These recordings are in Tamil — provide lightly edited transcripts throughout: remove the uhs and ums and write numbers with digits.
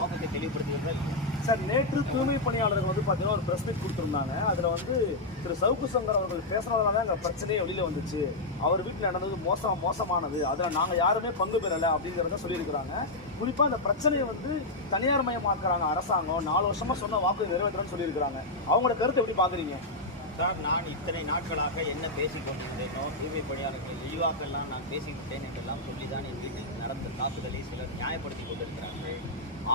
நோக்கத்தை தெளிவுபடுத்துகிறதா சார், நேற்று தூய்மை பணியாளர்கள் வந்து பார்த்தீங்கன்னா ஒரு ப்ரெஸ் மீட் கொடுத்துருந்தாங்க. அதில் வந்து திரு சவுக்கு சங்கர் அவர்கள் பேசுனதால தான் எங்கள் பிரச்சனையே வெளியில் வந்துச்சு. அவர் வீட்டில் நடந்தது மோசமானது, அதில் நாங்கள் யாருமே பங்கு பெறலை அப்படிங்கிறத சொல்லியிருக்கிறாங்க. குறிப்பாக அந்த பிரச்சனையை வந்து தனியார் மயமாக்குறாங்க அரசாங்கம். 4 வருஷமாக சொன்ன வாக்கு நிறைவேற்றுறேன்னு சொல்லியிருக்கிறாங்க. அவங்களோட கருத்தை எப்படி பார்க்குறீங்க சார்? நான் இத்தனை நாட்களாக என்ன பேசிக் கொண்டிருந்தேனோ, தூய்மை பணியாளர்கள் இழிவாக்கெல்லாம் நான் பேசிவிட்டேன் என்றெல்லாம் சொல்லிதான் என் வீட்டில் நடந்த தாக்குதலை சிலர் நியாயப்படுத்தி கொண்டிருக்கிறார்கள்.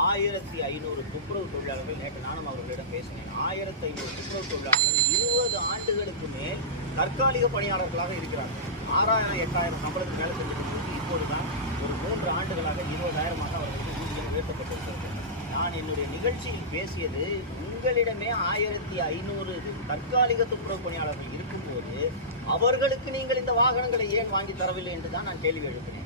1500 துப்புரவு தொழிலாளர்கள், நேற்று நானும் அவர்களிடம் பேசினேன், 1500 துப்புரவு தொழிலாளர்கள் 20 ஆண்டுகளுக்கு மேல் தற்காலிக பணியாளர்களாக இருக்கிறார்கள். 6000 8000 சம்பளத்துக்கு மேலே செஞ்சிருக்கிறது. இப்போதுதான் ஒரு 3 ஆண்டுகளாக 20,000 அவர்களுக்கு ஊதியம் உயர்த்தப்பட்டிருக்கிறது. நான் என்னுடைய நிகழ்ச்சியில் பேசியது, உங்களிடமே 1500 தற்காலிக துப்புரவு பணியாளர்கள் இருக்கும்போது அவர்களுக்கு நீங்கள் இந்த வாகனங்களை ஏன் வாங்கி தரவில்லை என்று தான் நான் கேள்வி எழுப்பினேன்.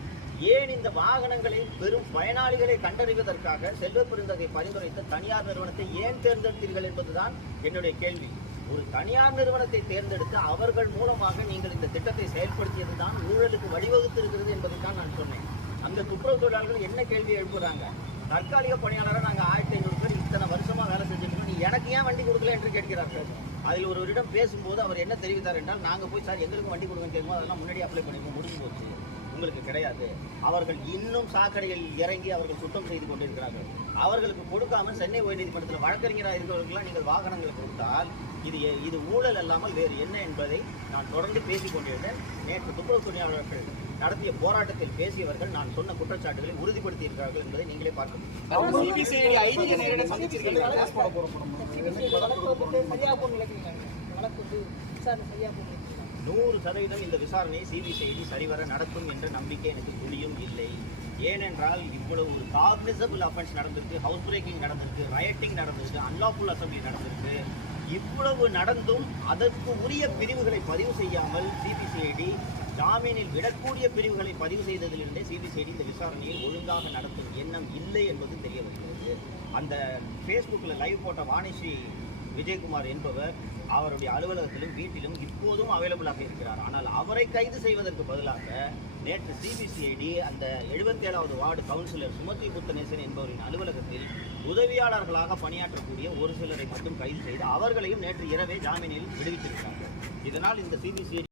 ஏன் இந்த வாகனங்களை பெரும் பயனாளிகளை கண்டறிவதற்காக செல்வ பெருந்தகை பரிந்துரைத்த தனியார் நிறுவனத்தை ஏன் தேர்ந்தெடுத்தீர்கள் என்பதுதான் என்னுடைய கேள்வி. ஒரு தனியார் நிறுவனத்தை தேர்ந்தெடுத்து அவர்கள் மூலமாக நீங்கள் இந்த திட்டத்தை செயல்படுத்தியது தான் ஊழலுக்கு வழிவகுத்திருக்கிறது என்பதை தான் நான் சொன்னேன். அந்த துப்புரவு தொழிலாளர்கள் என்ன கேள்வி எழுப்புறாங்க? தற்காலிக பணியாளராக நாங்கள் 1500 பேர் இத்தனை வருஷமாக வேலை செஞ்சுருக்கோம், நீ எனக்கு ஏன் வண்டி கொடுக்கல என்று கேட்கிறார்கள். அதில் ஒருவரிடம் பேசும்போது அவர் என்ன தெரிவித்தார் என்றால், நாங்கள் போய் சார் எங்களுக்கு வண்டி கொடுங்கன்னு கேட்கும்போது அதெல்லாம் முன்னாடி அப்ளை பண்ணிப்போம், முடிஞ்சு போச்சு, உங்களுக்கு கிடையாது. அவர்கள் இன்னும் சாக்கடையில் இறங்கி அவர்கள் சுத்தம் செய்து கொண்டிருக்கிறார்கள். அவர்களுக்கு கொடுக்காமல் சென்னை உயர்நீதிமன்றத்தில் வழக்கறிஞராக இருக்கிறவர்களாம் நீங்கள் வாகனங்களை கொடுத்தால் இது ஊழல் அல்லாமல் வேறு என்ன என்பதை நான் தொடர்ந்து பேசிக் கொண்டிருந்தேன். நேற்று துப்புரவு பணியாளர்கள் நடத்திய போராட்டத்தில் பேசியவர்கள் நான் சொன்ன குற்றச்சாட்டுகளை உறுதிப்படுத்தியிருக்கிறார்கள் என்பதை நீங்களே பார்க்க முடியும். 100% இந்த விசாரணையை சிபிசிஐடி சரிவர நடத்தும் என்ற நம்பிக்கை எனக்கு துளியும் இல்லை. ஏனென்றால் இவ்வளவு ஒரு காக்னிசபிள் அஃபென்ஸ் நடந்திருக்கு, ஹவுஸ் பிரேக்கிங் நடந்திருக்கு, ரயட்டிங் நடந்திருக்கு, அன்லாஃபுல் அசம்பிளி நடந்திருக்கு. இவ்வளவு நடந்தும் அதற்கு உரிய பிரிவுகளை பதிவு செய்யாமல் சிபிசிஐடி ஜாமீனில் விடக்கூடிய பிரிவுகளை பதிவு செய்ததிலிருந்தே சிபிசிஐடி இந்த விசாரணையை ஒழுங்காக நடத்தும் எண்ணம் இல்லை என்பது தெரிய வருகிறது. அந்த ஃபேஸ்புக்கில் லைவ் போட்ட வாணிஸ்ரீ விஜயகுமார் என்பவர் அவருடைய அலுவலகத்திலும் வீட்டிலும் இப்போதும் அவைலபிளாக இருக்கிறார். ஆனால் அவரை கைது செய்வதற்கு பதிலாக நேற்று சிபிசிஐடி அந்த 77வது வார்டு கவுன்சிலர் சுமதி புத்தநேசன் என்பவரின் அலுவலகத்தில் உதவியாளர்களாக பணியாற்றக்கூடிய ஒரு சிலரை மட்டும் கைது செய்து அவர்களையும் நேற்று இரவே ஜாமீனில் விடுவித்திருக்கிறார்கள். இதனால் இந்த சிபிசிஐடி